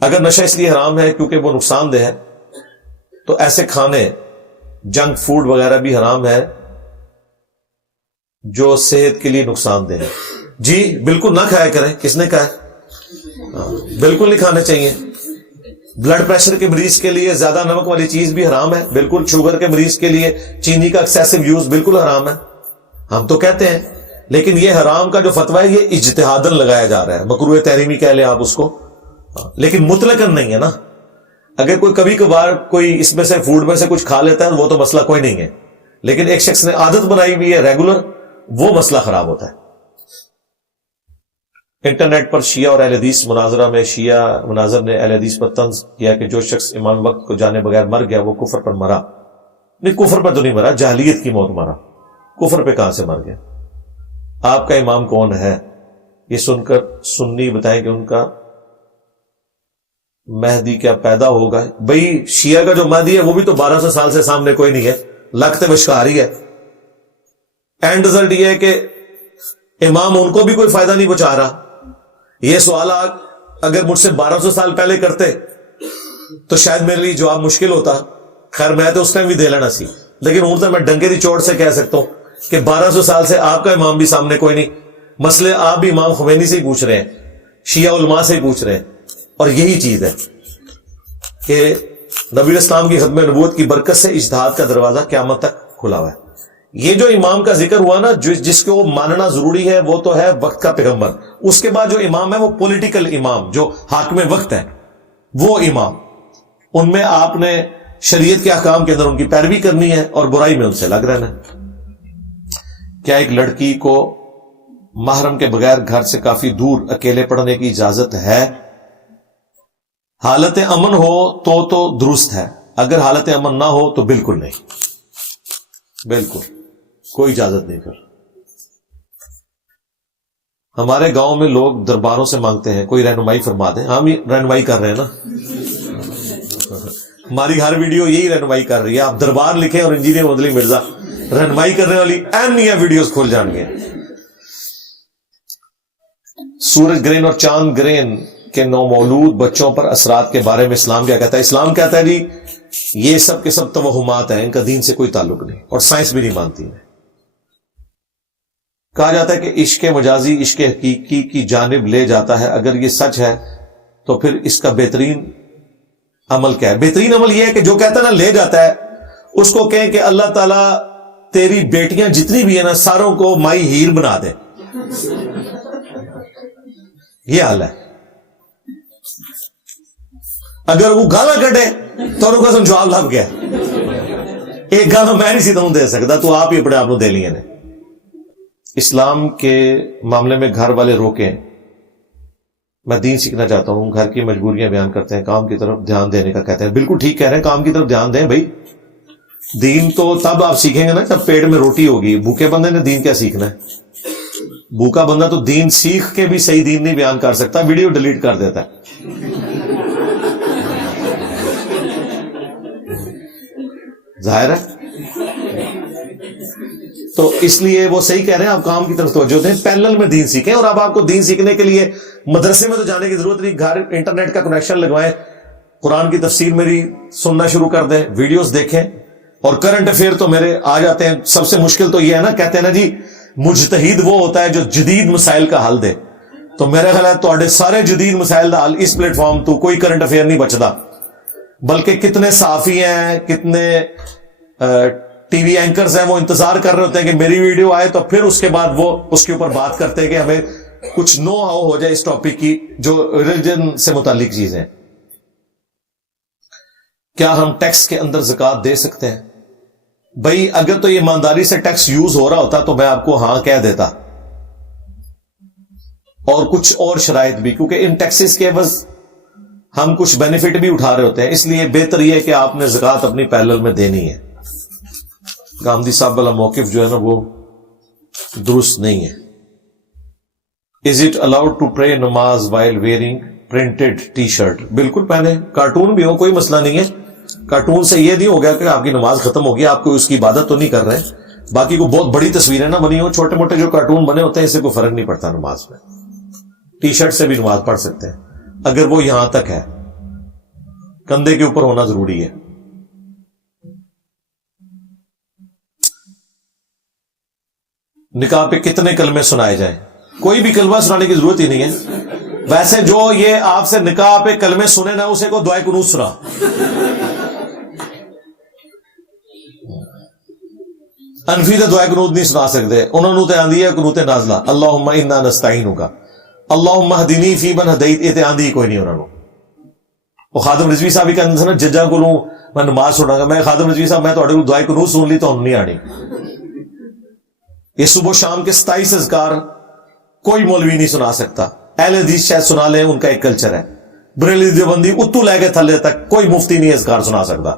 اگر نشہ اس لیے حرام ہے کیونکہ وہ نقصان دہ ہے تو ایسے کھانے جنک فوڈ وغیرہ بھی حرام ہے جو صحت کے لیے نقصان دہ ہے. جی بالکل نہ کھایا کریں. کس نے کہا ہے؟ بالکل نہیں کھانے چاہیے. بلڈ پریشر کے مریض کے لیے زیادہ نمک والی چیز بھی حرام ہے بالکل. شوگر کے مریض کے لیے چینی کا ایکسیسو یوز بالکل حرام ہے. ہم تو کہتے ہیں لیکن یہ حرام کا جو فتویٰ ہے یہ اجتہاداً لگایا جا رہا ہے. مکروہ تحریمی کہہ لیں آپ اس کو, لیکن مطلقاً نہیں ہے نا. اگر کوئی کبھی کبھار کوئی اس میں سے فوڈ میں سے کچھ کھا لیتا ہے وہ تو مسئلہ کوئی نہیں ہے, لیکن ایک شخص نے عادت بنائی ہوئی ہے ریگولر, وہ مسئلہ خراب ہوتا ہے. انٹرنیٹ پر شیعہ اور اہل حدیث مناظرہ میں شیعہ مناظر نے اہل حدیث پر طنز کیا کہ جو شخص امام وقت کو جانے بغیر مر گیا وہ کفر پر مرا. نہیں, کفر پر تو نہیں مرا, جاہلیت کی موت مرا. کفر پہ کہاں سے مر گیا؟ آپ کا امام کون ہے؟ یہ سن کر سنی بتائیں کہ ان کا مہدی کیا پیدا ہوگا. بھئی شیعہ کا جو مہدی ہے وہ بھی تو 1200 سال سے سامنے کوئی نہیں ہے, لگتے بشکار ہی ہے. اینڈ رزلٹ یہ ہے کہ امام ان کو بھی کوئی فائدہ نہیں پہنچا رہا. یہ سوال اگر مجھ سے 1200 سال پہلے کرتے تو شاید میرے لیے جواب مشکل ہوتا. خیر میں تو اس ٹائم بھی دے لینا سی, لیکن ہوں تو میں ڈنکے دی چوٹ سے کہہ سکتا ہوں کہ 1200 سال سے آپ کا امام بھی سامنے کوئی نہیں. مسئلے آپ بھی امام خمینی سے ہی پوچھ رہے ہیں, شیعہ علماء سے ہی پوچھ رہے ہیں. اور یہی چیز ہے کہ نبی اسلام کی ختم نبوت کی برکت سے اجتہاد کا دروازہ قیامت تک کھلا ہوا ہے. یہ جو امام کا ذکر ہوا نا, جس کو ماننا ضروری ہے وہ تو ہے وقت کا پیغمبر. اس کے بعد جو امام ہے وہ پولیٹیکل امام, جو حاکم وقت ہے وہ امام. ان میں آپ نے شریعت کے احکام کے اندر ان کی پیروی کرنی ہے اور برائی میں ان سے لگ رہنا ہے. کیا ایک لڑکی کو محرم کے بغیر گھر سے کافی دور اکیلے پڑھنے کی اجازت ہے؟ حالت امن ہو تو درست ہے, اگر حالت امن نہ ہو تو بالکل نہیں, بالکل کوئی اجازت نہیں. پھر ہمارے گاؤں میں لوگ درباروں سے مانگتے ہیں کوئی رہنمائی فرما دیں. ہم رہنمائی کر رہے ہیں نا, ہماری ہر ویڈیو یہی رہنمائی کر رہی ہے. آپ دربار لکھیں اور انجینئر مدلی مرزا رہنمائی کرنے والی اہمیہ ویڈیوز کھول جان گے. سورج گرہن اور چاند گرہن کے نومولود بچوں پر اثرات کے بارے میں اسلام کیا کہتا ہے؟ اسلام کہتا ہے جی یہ سب کے سب توہمات ہیں, ان کا دین سے کوئی تعلق نہیں, اور سائنس بھی نہیں مانتی ہے. کہا جاتا ہے کہ عشق مجازی عشق حقیقی کی جانب لے جاتا ہے. اگر یہ سچ ہے تو پھر اس کا بہترین عمل کیا ہے؟ بہترین عمل یہ ہے کہ جو کہتا ہے نا لے جاتا ہے, اس کو کہیں کہ اللہ تعالیٰ تیری بیٹیاں جتنی بھی ہیں نا ساروں کو مائی ہیر بنا دے. یہ حال ہے. اگر وہ گانا کٹے تو ان کو جواب لگ گیا, ایک گانا میں نہیں سیدھا دے سکتا, تو آپ ہی اپنے آپ دے لیے نے. اسلام کے معاملے میں گھر والے روکیں, میں دین سیکھنا چاہتا ہوں, گھر کی مجبوریاں بیان کرتے ہیں, کام کی طرف دھیان دینے کا کہتے ہیں. بالکل ٹھیک کہہ رہے ہیں, کام کی طرف دھیان دیں بھائی. دین تو تب آپ سیکھیں گے نا جب پیٹ میں روٹی ہوگی. بھوکے بندے نے دین کیا سیکھنا ہے؟ بھوکا بندہ تو دین سیکھ کے بھی صحیح دین نہیں بیان کر سکتا, ویڈیو ڈیلیٹ کر دیتا ہے. ظاہر ہے. تو اس لیے وہ صحیح کہہ رہے ہیں, آپ کام کی طرف توجہ دیں, پیرلل میں دین سیکھیں. اور اب آپ کو دین سیکھنے کے لیے مدرسے میں تو جانے کی ضرورت نہیں, گھر انٹرنیٹ کا کنیکشن لگوائیں, قرآن کی تفسیر میری سننا شروع کر دیں, ویڈیوز دیکھیں. اور کرنٹ افیئر تو میرے آ جاتے ہیں. سب سے مشکل تو یہ ہے نا, کہتے ہیں نا جی مجتہد وہ ہوتا ہے جو جدید مسائل کا حل دے. تو میرا خیال ہے تو سارے جدید مسائل کا حل اس پلیٹ فارم تو کوئی کرنٹ افیئر نہیں بچتا, بلکہ کتنے صحافی ہیں, کتنے ٹی وی اینکرز ہیں, وہ انتظار کر رہے ہوتے ہیں کہ میری ویڈیو آئے تو پھر اس کے بعد وہ اس کے اوپر بات کرتے ہیں کہ ہمیں کچھ نو ہاؤ ہو جائے اس ٹاپک کی جو ریلیجن سے متعلق چیزیں. کیا ہم ٹیکس کے اندر زکوٰۃ دے سکتے ہیں؟ بھائی اگر تو یہ ایمانداری سے ٹیکس یوز ہو رہا ہوتا تو میں آپ کو ہاں کہہ دیتا, اور کچھ اور شرائط بھی, کیونکہ ان ٹیکسز کے عوض ہم کچھ بینیفٹ بھی اٹھا رہے ہوتے ہیں. اس لیے بہتر یہ ہے کہ آپ نے زکوٰۃ اپنی پیرلل میں دینی ہے. گاندھی صاحب والا موقف جو ہے نا وہ درست نہیں ہے. Is it allowed to pray نماز while wearing printed T shirt? بالکل پہنے, کارٹون بھی ہو, کوئی مسئلہ نہیں ہے. کارٹون سے یہ نہیں ہو گیا کہ آپ کی نماز ختم ہوگی, آپ کو اس کی عبادت تو نہیں کر رہے. باقی کو بہت بڑی تصویریں نہ بنی ہو, چھوٹے موٹے جو کارٹون بنے ہوتے ہیں اس سے کوئی فرق نہیں پڑتا نماز میں. ٹی شرٹ سے بھی نماز پڑھ سکتے ہیں اگر وہ یہاں تک ہے. کندھے کے اوپر ہونا ضروری ہے. نکاح پہ کتنے کلمے سنائے جائیں؟ کوئی بھی کلمہ سنانے کی ضرورت ہی نہیں ہے. ویسے جو یہ آپ سے نکاح پہ کلمے سنے نا، اسے کو دعائے قنوت سنا. انفی تے دعائے قنوت نہیں سنا سکتے. انہوں نے تے آندی ہے قنوت نازلہ، اللہم انا نستعینک، اللہم اہدنی فی من ہدیت، یہ تے آندی کوئی نہیں انہوں نے. وہ خادم رضوی صاحب ہی کہتے ہیں نا، ججا کو میں نماز سنا گا، میں خادم رضوی صاحب میں تھوڑے کو دعائے قنوت سن لی تو ہم نہیں آنی. یہ صبح شام کے 27 اذکار کوئی مولوی نہیں سنا سکتا. اہل حدیث شاید سنا لیں، ان کا ایک کلچر ہے. بریلوی دیوبندی اتو لے کے تھلے تک کوئی مفتی نہیں اذکار سنا سکتا.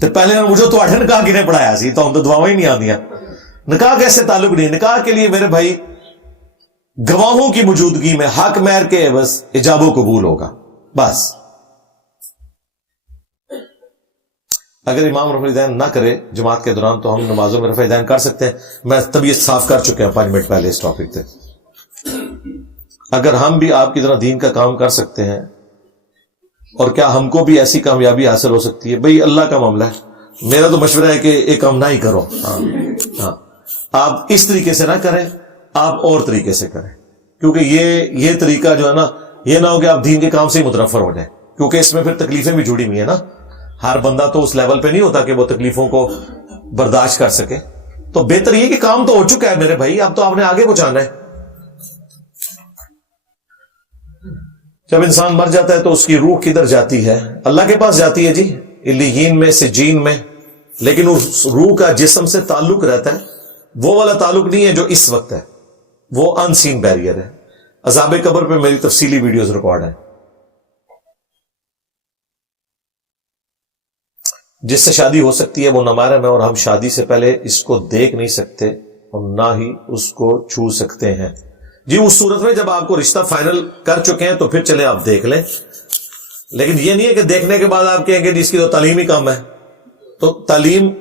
تو پہلے مجھے تو نکاح کنے پڑھایا سی، تو ہم تو دعاواں ہی نہیں آندیاں. نکاح کیسے تعلق نہیں؟ نکاح کے لیے میرے بھائی گواہوں کی موجودگی میں حق مہر کے بس ایجاب و قبول ہوگا بس. اگر امام رفع دین نہ کرے جماعت کے دوران تو ہم نمازوں میں رفع دین کر سکتے ہیں. میں طبیعت صاف کر چکے ہیں 5 منٹ پہلے اس ٹاپک پہ. اگر ہم بھی آپ کی طرح دین کا کام کر سکتے ہیں، اور کیا ہم کو بھی ایسی کامیابی حاصل ہو سکتی ہے؟ بھئی اللہ کا معاملہ ہے. میرا تو مشورہ ہے کہ ایک کام نہ ہی کرو. ہاں آپ اس طریقے سے نہ کریں، آپ اور طریقے سے کریں. کیونکہ یہ طریقہ جو ہے نا، یہ نہ ہو کہ آپ دین کے کام سے ہی متنفر ہو جائیں، کیونکہ اس میں پھر تکلیفیں بھی جڑی ہوئی ہیں نا. ہر بندہ تو اس لیول پہ نہیں ہوتا کہ وہ تکلیفوں کو برداشت کر سکے. تو بہتر یہ کہ کام تو ہو چکا ہے میرے بھائی، اب تو آپ نے آگے پہنچانا ہے. جب انسان مر جاتا ہے تو اس کی روح کدھر جاتی ہے؟ اللہ کے پاس جاتی ہے جی، علیین میں، سجین میں. لیکن اس روح کا جسم سے تعلق رہتا ہے، وہ والا تعلق نہیں ہے جو اس وقت ہے، وہ ان سین بیریئر ہے. عذاب قبر پہ میری تفصیلی ویڈیوز ریکارڈ ہیں. جس سے شادی ہو سکتی ہے وہ نامحرم ہے، اور ہم شادی سے پہلے اس کو دیکھ نہیں سکتے اور نہ ہی اس کو چھو سکتے ہیں. جی اس صورت میں جب آپ کو رشتہ فائنل کر چکے ہیں تو پھر چلیں آپ دیکھ لیں. لیکن یہ نہیں ہے کہ دیکھنے کے بعد آپ کہیں گے جس کی تو تعلیم ہی کم ہے. تو تعلیم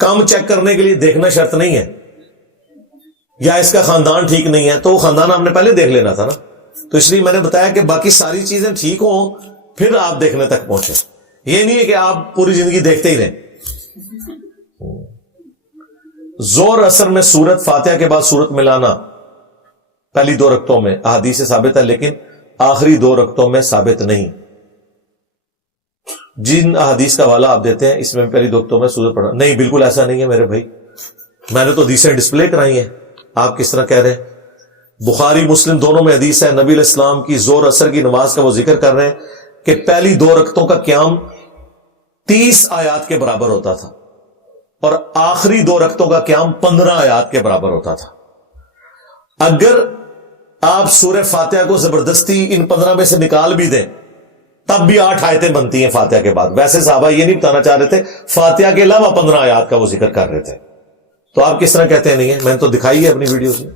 کم چیک کرنے کے لیے دیکھنا شرط نہیں ہے. یا اس کا خاندان ٹھیک نہیں ہے تو وہ خاندان آپ نے پہلے دیکھ لینا تھا نا. تو اس لیے میں نے بتایا کہ باقی ساری چیزیں ٹھیک ہوں پھر آپ دیکھنے تک پہنچے. یہ نہیں ہے کہ آپ پوری زندگی دیکھتے ہی رہیں. زور اثر میں سورت فاتحہ کے بعد سورت ملانا پہلی 2 رکعتوں میں احادیث سے ثابت ہے، لیکن آخری 2 رکعتوں میں ثابت نہیں. جن احادیث کا حوالہ آپ دیتے ہیں اس میں پہلی 2 رکعتوں میں سورت پڑھنا نہیں، بالکل ایسا نہیں ہے میرے بھائی. میں نے تو حدیثیں ڈسپلے کرائی ہیں، آپ کس طرح کہہ رہے ہیں؟ بخاری مسلم دونوں میں حدیث ہے، نبی علیہ السلام کی زور اثر کی نماز کا وہ ذکر کر رہے ہیں کہ پہلی 2 رکعتوں کا قیام 30 آیات کے برابر ہوتا تھا، اور آخری 2 رکعتوں کا قیام 15 آیات کے برابر ہوتا تھا. اگر آپ سورہ فاتحہ کو زبردستی ان 15 میں سے نکال بھی دیں تب بھی 8 آیتیں بنتی ہیں فاتحہ کے بعد. ویسے صحابہ یہ نہیں بتانا چاہ رہے تھے، فاتحہ کے علاوہ 15 آیات کا وہ ذکر کر رہے تھے. تو آپ کس طرح کہتے ہیں نہیں ہے؟ میں نے تو دکھائی ہے اپنی ویڈیوز میں.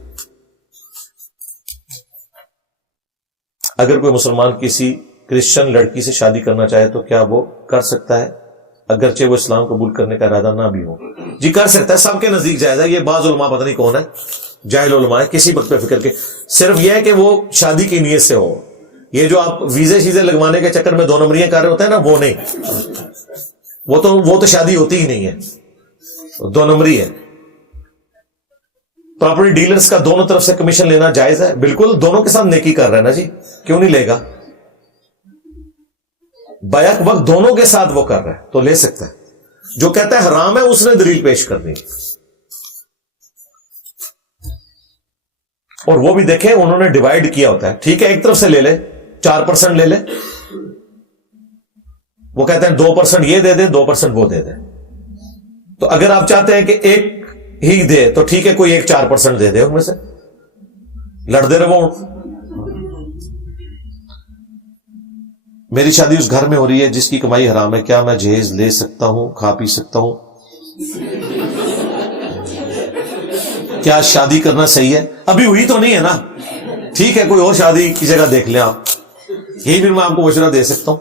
اگر کوئی مسلمان کسی کرسچن لڑکی سے شادی کرنا چاہے تو کیا وہ کر سکتا ہے اگرچہ وہ اسلام قبول کرنے کا ارادہ نہ بھی ہو؟ جی کر سکتا ہے، سب کے نزدیک جائز ہے. یہ بعض علماء پتہ نہیں کون ہے، جاہل علماء ہے، کسی بات پہ فکر کے صرف یہ ہے کہ وہ شادی کی نیت سے ہو. یہ جو آپ ویزے شیزے لگوانے کے چکر میں 2 نمبریاں کر رہے ہوتے ہیں نا، وہ نہیں، وہ تو شادی ہوتی ہی نہیں ہے، 2 نمبری ہے. پراپرٹی ڈیلرز کا دونوں طرف سے کمیشن لینا جائز ہے، بالکل دونوں کے ساتھ نیکی کر رہے ہیں نا جی، کیوں نہیں لے گا؟ بیک وقت دونوں کے ساتھ وہ کر رہا ہے تو لے سکتا ہے. جو کہتا ہے حرام ہے اس نے دلیل پیش کرنی. اور وہ بھی دیکھیں انہوں نے ڈیوائیڈ کیا ہوتا ہے. ٹھیک ہے ایک طرف سے لے لے، 4% لے لے، وہ کہتے ہیں 2% یہ دے دیں 2% وہ دے دیں. تو اگر آپ چاہتے ہیں کہ ایک ہی دے تو ٹھیک ہے، کوئی ایک 4% دے دے، ان میں سے لڑ دے رہے. وہ میری شادی اس گھر میں ہو رہی ہے جس کی کمائی حرام ہے، کیا میں جہیز لے سکتا ہوں، کھا پی سکتا ہوں؟ کیا شادی کرنا صحیح ہے؟ ابھی ہوئی تو نہیں ہے نا، ٹھیک ہے کوئی اور شادی کی جگہ دیکھ لیں آپ. یہی پھر میں آپ کو مشورہ دے سکتا ہوں.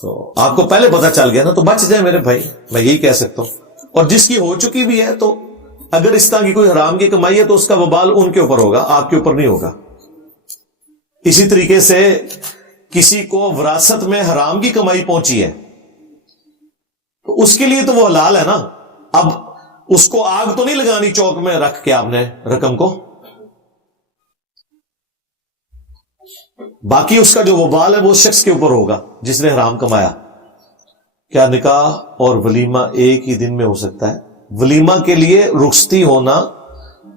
تو آپ کو پہلے پتہ چل گیا نا تو بچ جائیں میرے بھائی، میں یہی کہہ سکتا ہوں. اور جس کی ہو چکی بھی ہے تو اگر اس طرح کی کوئی حرام کی کمائی ہے تو اس کا وبال ان کے اوپر ہوگا، آپ کے اوپر نہیں ہوگا. اسی طریقے سے کسی کو وراثت میں حرام کی کمائی پہنچی ہے تو اس کے لیے تو وہ حلال ہے نا. اب اس کو آگ تو نہیں لگانی چوک میں رکھ کے آپ نے رقم کو. باقی اس کا جو وبال ہے وہ شخص کے اوپر ہوگا جس نے حرام کمایا. کیا نکاح اور ولیمہ ایک ہی دن میں ہو سکتا ہے؟ ولیمہ کے لیے رخصتی ہونا،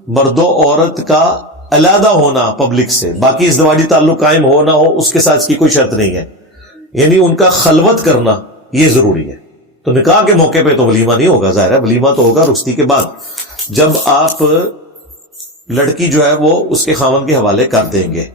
مرد و عورت کا علیحدہ ہونا پبلک سے، باقی ازدواجی تعلق قائم ہو نہ ہو اس کے ساتھ اس کی کوئی شرط نہیں ہے. یعنی ان کا خلوت کرنا یہ ضروری ہے. تو نکاح کے موقع پہ تو ولیمہ نہیں ہوگا، ظاہر ہے ولیمہ تو ہوگا رخصتی کے بعد، جب آپ لڑکی جو ہے وہ اس کے خاوند کے حوالے کر دیں گے.